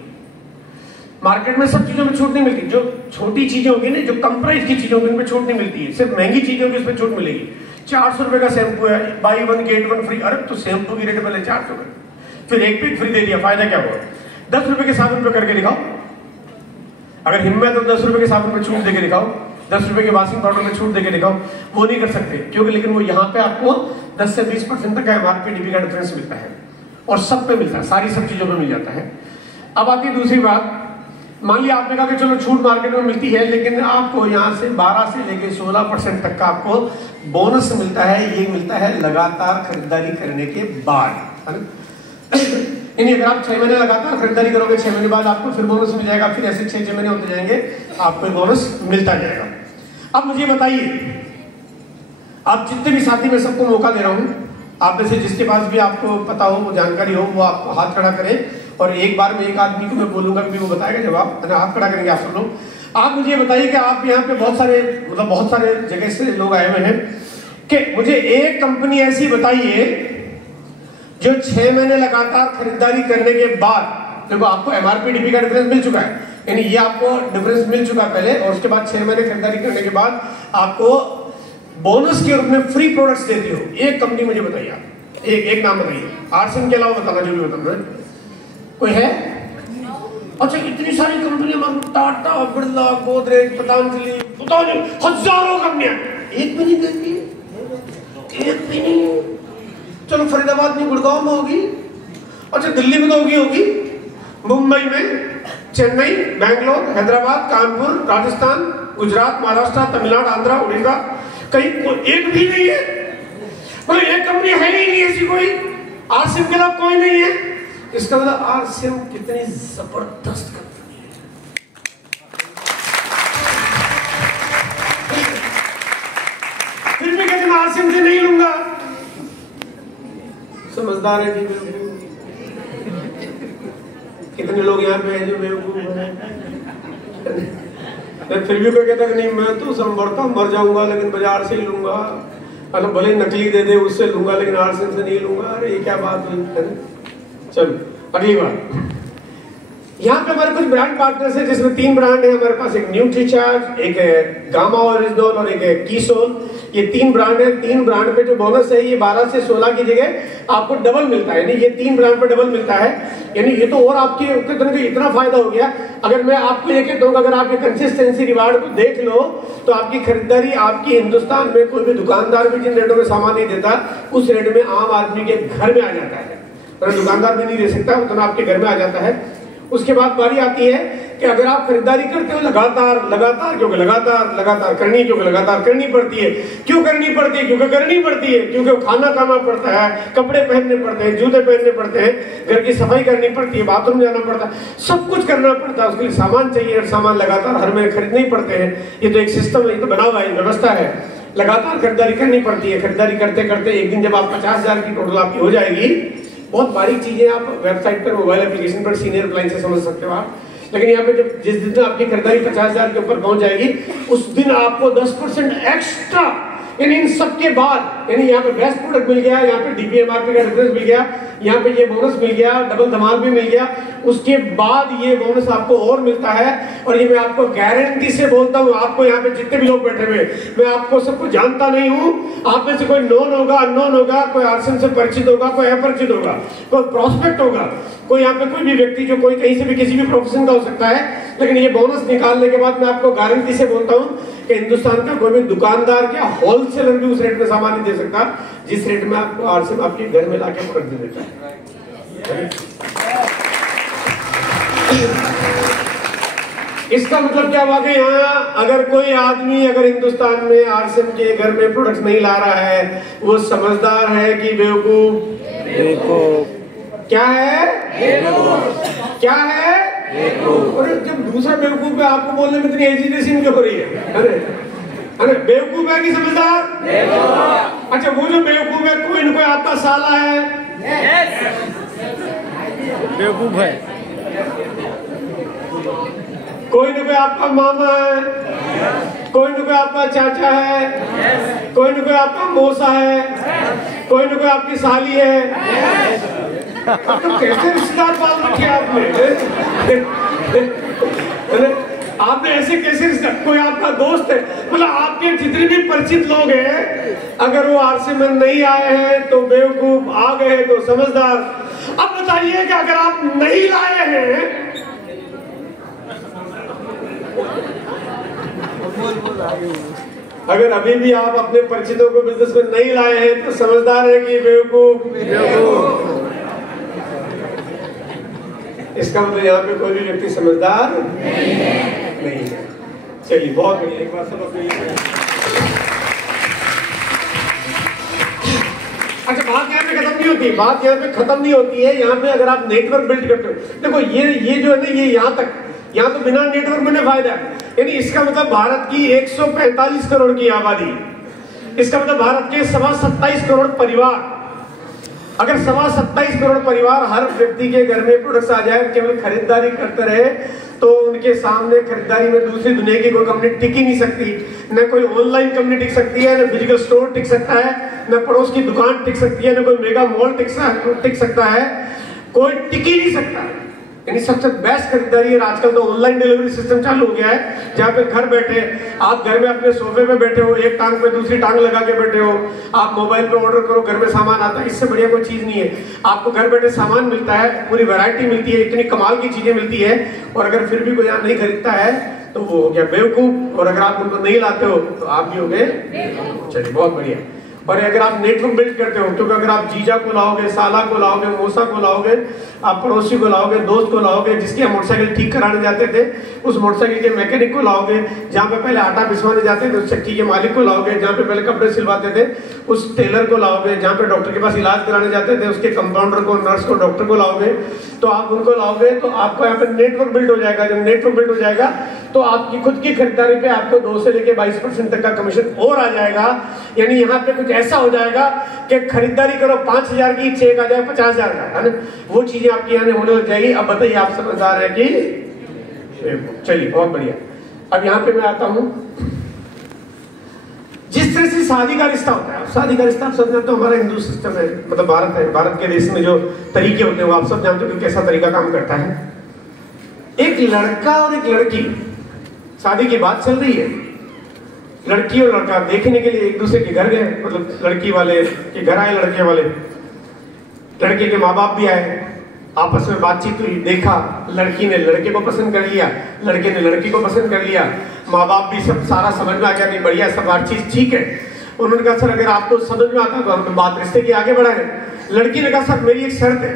मार्केट में सब चीजों में छूट नहीं मिलती। जो छोटी चीजें होगी ना, जो कम प्राइस की चीजें होगी, उनमें छूट नहीं मिलती है। सिर्फ महंगी चीजें होगी उसमें छूट मिलेगी। 400 रुपए का शैम्पू है, बाई 1 गेट 1 फ्री। अरे तो शैम्पू की रेट पहले 400 का, फिर एक पे फ्री दे दिया, फायदा क्या हुआ? 10 रुपए के साबुन पे करके दिखाओ, अगर हिम्मत तो 10 रुपए के साबुन पे छूट देके दिखाओ, 10 रुपए के वॉशिंग पाउडर में छूट देके दिखाओ। वो नहीं कर सकते क्योंकि, लेकिन वो यहाँ पे आपको 10 से 20% तक एमआरपी डीपी का डिफरेंस मिलता है और सब पे मिलता है, सारी सब चीजों पे मिल जाता है। अब आती है दूसरी बात, मान लिया आपने कहा कि चलो छूट मार्केट में मिलती है, लेकिन आपको यहाँ से 12 से लेके 16% तक का आपको बोनस मिलता है। ये मिलता है लगातार खरीदारी करने के बाद। यानी अगर आप 6 महीने लगातार खरीदारी करोगे, 6 महीने बाद आपको फिर बोनस मिल जाएगा, फिर ऐसे 6 महीने होते जाएंगे, आपको बोनस मिलता जाएगा। अब मुझे बताइए, आप जितने भी साथी, मैं सबको मौका दे रहा हूं, आप में से जिसके पास भी आपको पता हो, वो जानकारी हो, वो आपको हाथ खड़ा करे और एक बार में एक आदमी को मैं बोलूंगा कि वो बताएगा जवाब, है ना? हाथ खड़ा करेंगे आप सब लोग। आप मुझे बताइए कि आप यहाँ पे बहुत सारे जगह से लोग आए हुए हैं, कि मुझे एक कंपनी ऐसी बताइए जो 6 महीने लगातार खरीदारी करने के बाद, देखो आपको एमआरपी डीपी का डिफरेंस मिल चुका है, यानी ये आपको डिफरेंस मिल चुका पहले, और उसके बाद 6 महीने खरीदारी करने के बाद आपको बोनस के रूप में फ्री प्रोडक्ट्स देती हो। एक कंपनी मुझे बताइए, आप एक नाम बताइए, आरसीएम के अलावा बताना, जो भी बताना है। कोई है? अच्छा, इतनी सारी कंपनियां, टाटा, बिरला, गोदरेज, पतंजलि, हजारों कंपनियां, एक भी नहीं देती है, एक भी नहीं। चलो फरीदाबाद नहीं, गुड़गांव में होगी, अच्छा दिल्ली में तो होगी, मुंबई में, चेन्नई, बैंगलोर, हैदराबाद, कानपुर, राजस्थान, गुजरात, महाराष्ट्र, तमिलनाडु, आंध्र, उड़ीसा, कहीं एक भी नहीं है। मतलब एक कंपनी है ही नहीं ऐसी कोई, आरसीएम के अलावा कोई नहीं है। इसका मतलब आरसीएम कितनी जबरदस्त कंपनी है। फिर भी कहते मैं आरसीएम से नहीं लूंगा। समझदार है कि कितने लोग यहाँ पे हैं जो बेवकूफ हैं। फिर भी कोई कहता कि नहीं, मैं तो संभरता मर जाऊंगा लेकिन बाजार से ही लूंगा, मतलब भले नकली दे दे उससे लूंगा लेकिन आरसीएम से नहीं लूंगा। अरे ये क्या बात है? चलो अगली बात, यहाँ पे हमारे कुछ ब्रांड पार्टनर्स है जिसमें 3 ब्रांड है हमारे पास, एक न्यूट्रीचार्ज, एक है गामा ओरिजिनल और एक है कीसोल। ये 3 ब्रांड है। 3 ब्रांड पे जो बोनस है ये 12 से 16 की जगह आपको डबल मिलता है, यानी ये 3 ब्रांड पे डबल मिलता है। यानी ये तो और आपके इतना फायदा हो गया। अगर मैं आपको ये कहता हूँ, अगर आप ये कंसिस्टेंसी रिवार्ड को देख लो तो आपकी खरीदारी, आपकी हिंदुस्तान में कोई भी दुकानदार भी जिन रेटों में सामान नहीं देता, उस रेट में आम आदमी के घर में आ जाता है। दुकानदार भी नहीं दे सकता, उतना आपके घर में आ जाता है। उसके बाद बारी आती है कि अगर आप खरीदारी करते हो लगातार लगातार क्योंकि लगातार करनी, क्योंकि लगातार करनी पड़ती है। क्यों करनी पड़ती है? क्योंकि करनी पड़ती है, क्योंकि खाना खाना पड़ता है, कपड़े पहनने पड़ते हैं, जूते पहनने पड़ते हैं, घर की सफाई करनी पड़ती है, बाथरूम जाना पड़ता है, सब कुछ करना पड़ता है। उसके लिए सामान चाहिए और सामान लगातार हर महीने खरीदने ही पड़ते हैं। ये तो एक सिस्टम है, ये तो बना हुआ है, व्यवस्था है। लगातार खरीदारी करनी पड़ती है। खरीदारी करते करते एक दिन जब आप 50,000 की टोटल आपकी हो जाएगी, बहुत बारीक चीजें आप वेबसाइट पर, मोबाइल एप्लीकेशन पर सीनियर अप्लायंस से समझ सकते हो आप। लेकिन यहाँ पे जब जिस दिन आपकी खरीदारी 50,000 के ऊपर पहुंच जाएगी, उस दिन आपको 10% एक्स्ट्रा, यानी इन सबके बाद, यानी यहाँ पे बेस्ट प्रोडक्ट मिल गया, यहाँ पे डीपीएमआरपी का डिफरेंस मिल गया, यहाँ पे ये बोनस मिल गया, डबल धमाल भी मिल गया, उसके बाद ये बोनस आपको और मिलता है। और ये मैं आपको गारंटी से बोलता हूँ, आपको यहाँ पे जितने भी लोग बैठे हुए, मैं आपको सबको जानता नहीं हूँ, आप में से कोई नोन होगा, अननोन होगा, कोई आरसीएम से परिचित होगा, कोई अपरिचित होगा, कोई प्रोस्पेक्ट होगा, कोई यहाँ पे कोई भी व्यक्ति जो कोई कहीं से भी किसी भी प्रोफेशन का हो सकता है। लेकिन ये बोनस निकालने के बाद मैं आपको गारंटी से बोलता हूँ कि हिंदुस्तान का कोई भी दुकानदार क्या होलसेलर भी उस रेट में सामान नहीं दे सकता जिस रेट में आपको आरसीएम आपके घर में लाके प्रोडक्ट दे देता है। इसका मतलब क्या हुआ कि यहाँ अगर कोई आदमी अगर हिंदुस्तान में आरसीएम के घर में प्रोडक्ट नहीं ला रहा है, वो समझदार है कि बेवकूफ? क्या है? क्या है? और जब दूसरा बेवकूफ है, आपको बोलने में इतनी हेजिटेशन क्यों हो रही है? अरे बेवकूफ है कि समझदार? अच्छा, वो जो बेवकूफ है कोई न कोई आपका साला है, बेवकूफ है, कोई न कोई आपका मामा है, कोई न कोई आपका चाचा है, कोई न कोई आपका मौसा है, कोई न कोई आपकी साली है। तो कैसे रिश्तेदार पाल रखे आपने? आपने ऐसे कैसे रिश्तेदार? कोई आपका दोस्त है, मतलब आपके जितने भी परिचित लोग हैं, अगर वो आरसीएम में नहीं आए हैं तो बेवकूफ, आ गए तो समझदार। अब बताइए कि अगर आप नहीं लाए हैं, अगर अभी भी आप अपने परिचितों को बिजनेस में नहीं लाए हैं तो समझदार है कि बेवकूफ? इसका मतलब यहाँ पे कोई भी व्यक्ति समझदार नहीं है। चलिए, बहुत बढ़िया। एक बार सब अपने अच्छा, बात यहाँ पे खत्म नहीं होती, बात यहाँ पे खत्म नहीं होती है। यहाँ पे अगर आप नेटवर्क बिल्ड करते हो, देखो ये जो है ना, ये यहाँ तक, यहाँ तो बिना नेटवर्क में फायदा है। यानी इसका मतलब भारत की 145 करोड़ की आबादी, इसका मतलब भारत के 27 करोड़ परिवार, अगर 27 करोड़ परिवार हर व्यक्ति के घर में प्रोडक्ट्स आ जाए, केवल खरीदारी करते रहे, तो उनके सामने खरीदारी में दूसरी दुनिया की कोई कंपनी टिक ही नहीं सकती। न कोई ऑनलाइन कंपनी टिक सकती है, न फिजिकल स्टोर टिक सकता है, न पड़ोस की दुकान टिक सकती है, न कोई मेगा मॉल टिक सकता है, कोई टिक ही नहीं सकता। यानी सबसे बेस्ट खरीदारी है। आजकल तो ऑनलाइन डिलीवरी सिस्टम चालू हो गया है, जहाँ पे घर बैठे आप घर में अपने सोफे पे बैठे हो, एक टांग पे दूसरी टांग लगा के बैठे हो, आप मोबाइल पे ऑर्डर करो, घर में सामान आता है। इससे बढ़िया कोई चीज नहीं है। आपको घर बैठे सामान मिलता है, पूरी वैरायटी मिलती है, इतनी कमाल की चीजें मिलती है। और अगर फिर भी कोई यहाँ नहीं खरीदता है तो वो हो गया बेवकूफ, और अगर आप उनको नहीं लाते हो तो आप भी हो गए। चलिए, बहुत बढ़िया। और अगर आप नेटवर्क बिल्ड करते हो, क्योंकि अगर आप जीजा को लाओगे, साला को लाओगे, मौसा को लाओगे, आप पड़ोसी को लाओगे, दोस्त को लाओगे, जिसकी आप मोटरसाइकिल ठीक कराने जाते थे उस मोटरसाइकिल के मैकेनिक को लाओगे, जहाँ पे पहले आटा पिसवाने जाते थे उस चक्की के मालिक को लाओगे, जहाँ पे पहले कपड़े सिलवाते थे उस टेलर को लाओगे, जहाँ पे डॉक्टर के पास इलाज कराने जाते थे उसके कंपाउंडर को, नर्स को, डॉक्टर को लाओगे, तो आप उनको लाओगे तो आपको यहाँ पे नेटवर्क बिल्ड हो जाएगा। जब नेटवर्क बिल्ड हो जाएगा तो आपकी खुद की खरीदारी पे आपको 2 से लेके 22% तक का कमीशन और आ जाएगा। यानी यहाँ पे कुछ ऐसा हो जाएगा कि खरीदारी करो 5,000 की, चेक आ जाए 50,000 का, है ना? वो चीजें आपकी यहाँ होने लग जाएगी। अब बताइए, आप समझदार है कि? चलिए, बहुत बढ़िया। अब यहाँ पे मैं आता हूँ, जिस तरह से शादी का रिश्ता होता है, शादी का रिश्ता आप सब जानते हो, हमारा हिंदू सिस्टम है, मतलब भारत है, भारत के देश में जो तरीके होते हैं वो आप सब जानते हो कि कैसा तरीका काम करता है। एक लड़का और एक लड़की, शादी की बात चल रही है, लड़की और लड़का देखने के लिए एक दूसरे के घर गए, मतलब लड़की वाले के घर आए, लड़के वाले, लड़के के माँ बाप भी आए, आपस में बातचीत हुई, देखा, लड़की ने लड़के को पसंद कर लिया, लड़के ने लड़की को पसंद कर लिया, माँ बाप भी सब सारा समझ में आ गया कि बढ़िया, सब हर चीज ठीक है। उन्होंने कहा सर अगर आपको समझ में आता तो हम बात रिश्ते की आगे बढ़ाएं। लड़की ने कहा सर मेरी एक शर्त है,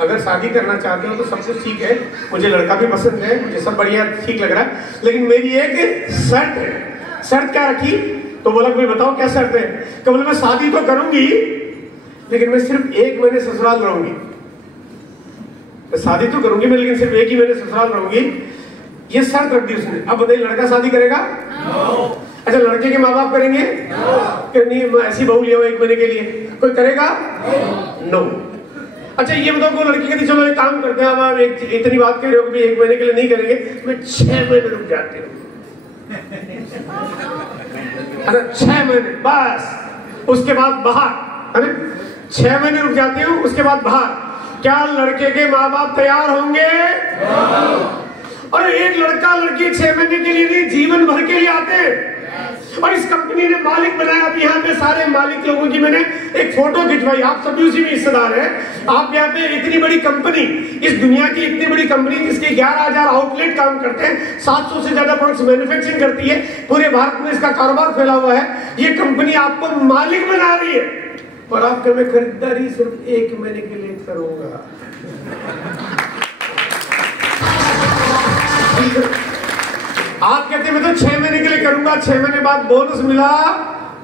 अगर शादी करना चाहते हो तो सब कुछ ठीक है, मुझे लड़का भी पसंद है, मुझे सब बढ़िया ठीक लग रहा है, लेकिन मेरी एक शर्त है। शर्त क्या रखी? तो बोला भाई बताओ क्या शर्त है? तो बोले मैं शादी तो करूंगी लेकिन मैं सिर्फ 1 महीने ससुराल रहूंगी। मैं शादी तो करूंगी मैं, लेकिन सिर्फ 1 ही महीने ससुराल रहूंगी, ये शर्त रख दी उसने। अब बताइए लड़का शादी करेगा? अच्छा, लड़के के माँ बाप करेंगे? कि नहीं, मैं ऐसी बहू लिया 1 महीने के लिए, कोई करेगा? नो। अच्छा ये बताओ, को लड़की कहती चलो एक काम करते हैं, अब आप इतनी बात कह रहे हो कि 1 महीने के लिए नहीं करेंगे, मैं 6 महीने रुक जाती हूँ। अरे 6 महीने बस, उसके बाद बाहर। अरे 6 महीने रुक जाती हूँ, उसके बाद बाहर। क्या लड़के के माँ बाप तैयार होंगे? और एक लड़का लड़की 6 महीने के लिए नहीं, जीवन भर के लिए आते हैं। और इस कंपनी ने मालिक बनाया। अभी यहाँ पे सारे मालिक लोगों की मैंने एक फोटो खिंचवाई, आप सभी उसी में हिस्सेदार हैं। आप यहाँ पे इतनी बड़ी कंपनी, इस दुनिया की इतनी बड़ी कंपनी जिसके 11,000 आउटलेट काम करते हैं, 700 से ज्यादा प्रोडक्ट्स मैन्युफैक्चरिंग करती है, पूरे भारत में इसका कारोबार फैला हुआ है। ये कंपनी आपको मालिक बना रही है और आपके मैं खरीदारी सिर्फ 1 महीने के लिए करूंगा। आप कहते हैं मैं तो 6 महीने के लिए करूंगा, 6 महीने बाद बोनस मिला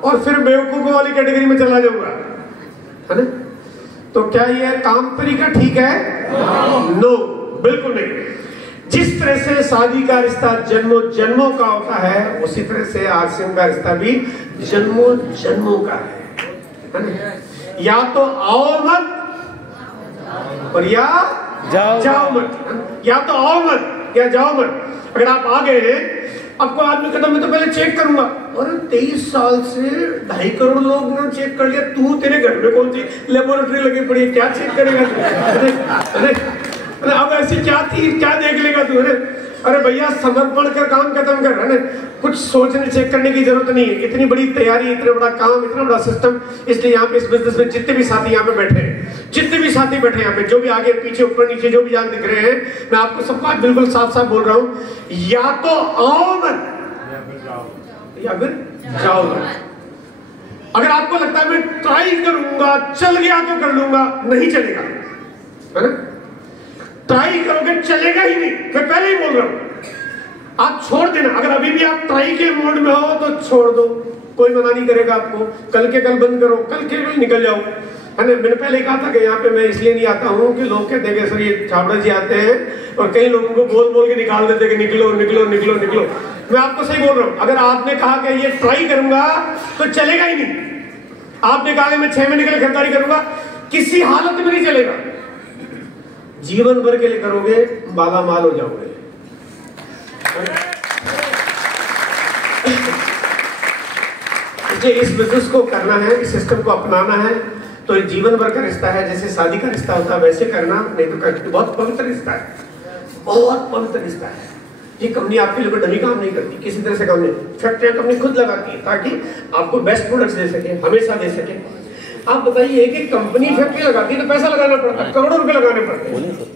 और फिर बेवकूफों वाली कैटेगरी में चला जाऊंगा, है ना? तो क्या ये काम तरीका ठीक है? नो, बिल्कुल नहीं। जिस तरह से शादी का रिश्ता जन्मों जन्मों का होता है, उसी तरह से आरसीएम का रिश्ता भी जन्मों जन्मों का है ना? या तो आओ मत और या जाओ मत। या तो आओ मत या जाओ मत। अगर आप आ गए हैं, आपको आदमी कहता मैं तो पहले चेक करूंगा, और 23 साल से 2.5 करोड़ लोग ने चेक कर लिया, तू तेरे घर में कौन सी लेबोरेटरी लगी पड़ी है, क्या चेक करेगा तू? अरे अब ऐसी क्या थी, क्या देख लेगा तू? अरे भैया समर्पण कर, काम खत्म कर, है ना? कुछ सोचने चेक करने की जरूरत नहीं है। इतनी बड़ी तैयारी, इतना बड़ा काम, इतना बड़ा सिस्टम। इसलिए यहाँ पे इस बिजनेस में जितने भी साथी यहाँ पे बैठे हैं, जितने भी साथी बैठे हैं यहाँ पे, जो भी आगे पीछे ऊपर नीचे जो भी यहाँ दिख रहे हैं, मैं आपको सब बात बिल्कुल साफ साफ बोल रहा हूँ, या तो आओ मत या फिर जाओ मत। अगर आपको लगता है मैं ट्राई करूंगा, चल गया तो कर लूंगा, नहीं चलेगा, है ना? ट्राई करोगे चलेगा ही नहीं, मैं पहले ही बोल रहा हूं। आप छोड़ देना। अगर अभी भी आप ट्राई के मोड में हो तो छोड़ दो, कोई मना नहीं करेगा आपको। कल के कल बंद करो, कल के कल निकल जाओ, है ना? मैंने पहले कहा था कि यहाँ पे मैं इसलिए नहीं आता हूँ कि लोग कहते हैं सर ये छाबड़ा जी आते हैं और कई लोगों को बोल बोल के निकाल देते कि निकलो निकलो निकलो निकलो। मैं आपको सही बोल रहा हूँ, अगर आपने कहा कि ये ट्राई करूंगा तो चलेगा ही नहीं। आपने कहा कि मैं 6 महीने के लिए खरीदारी करूंगा, किसी हालत में नहीं चलेगा। जीवन भर के लिए करोगे, माला माल हो जाओगे। इस बिजनेस को करना है, इस सिस्टम को अपनाना है, तो ये जीवन भर का रिश्ता है। जैसे शादी का रिश्ता होता है वैसे करना, नहीं तो बहुत पवित्र रिश्ता है, बहुत पवित्र रिश्ता है। ये कंपनी आपके लिए डमी काम नहीं करती, किसी तरह से काम नहीं। फैक्ट्रियां कंपनी खुद लगाती है ताकि आपको बेस्ट प्रोडक्ट्स दे सके, हमेशा दे सके। आप बताइए, एक कंपनी फैक्ट्री लगाती है तो पैसा लगाना पड़ता है, करोड़ों रुपए लगाने पड़ते हैं।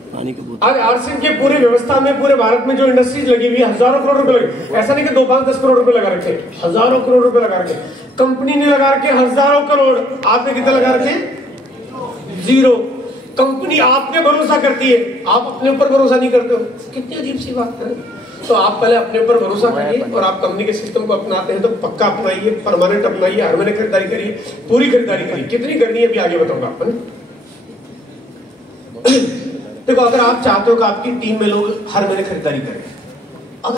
आज आरसीएम के पूरे व्यवस्था में, पूरे भारत में जो इंडस्ट्रीज लगी हुई है, हजारों करोड़ रुपए लगे। ऐसा नहीं कि 2, 5, 10 करोड़ रुपए लगा रखे, हजारों करोड़ रुपए लगा रखे। कंपनी ने लगा रखे हजारों करोड़, आपने कितना लगा रखे? 0। कंपनी आप पे भरोसा करती है, आप अपने ऊपर भरोसा नहीं करते हो। कितनी अजीब सी बात है। तो आप पहले अपने ऊपर भरोसा करिए और आप कंपनी के सिस्टम को अपनाते हैं तो पक्का अपनाइए, परमानेंट अपनाइए, हर महीने खरीदारी करिए, पूरी खरीदारी करिए। कितनी करनी है अभी आगे बताऊंगा आपको। देखो, अगर आप चाहते हो कि आपकी टीम में लोग हर महीने खरीदारी करें,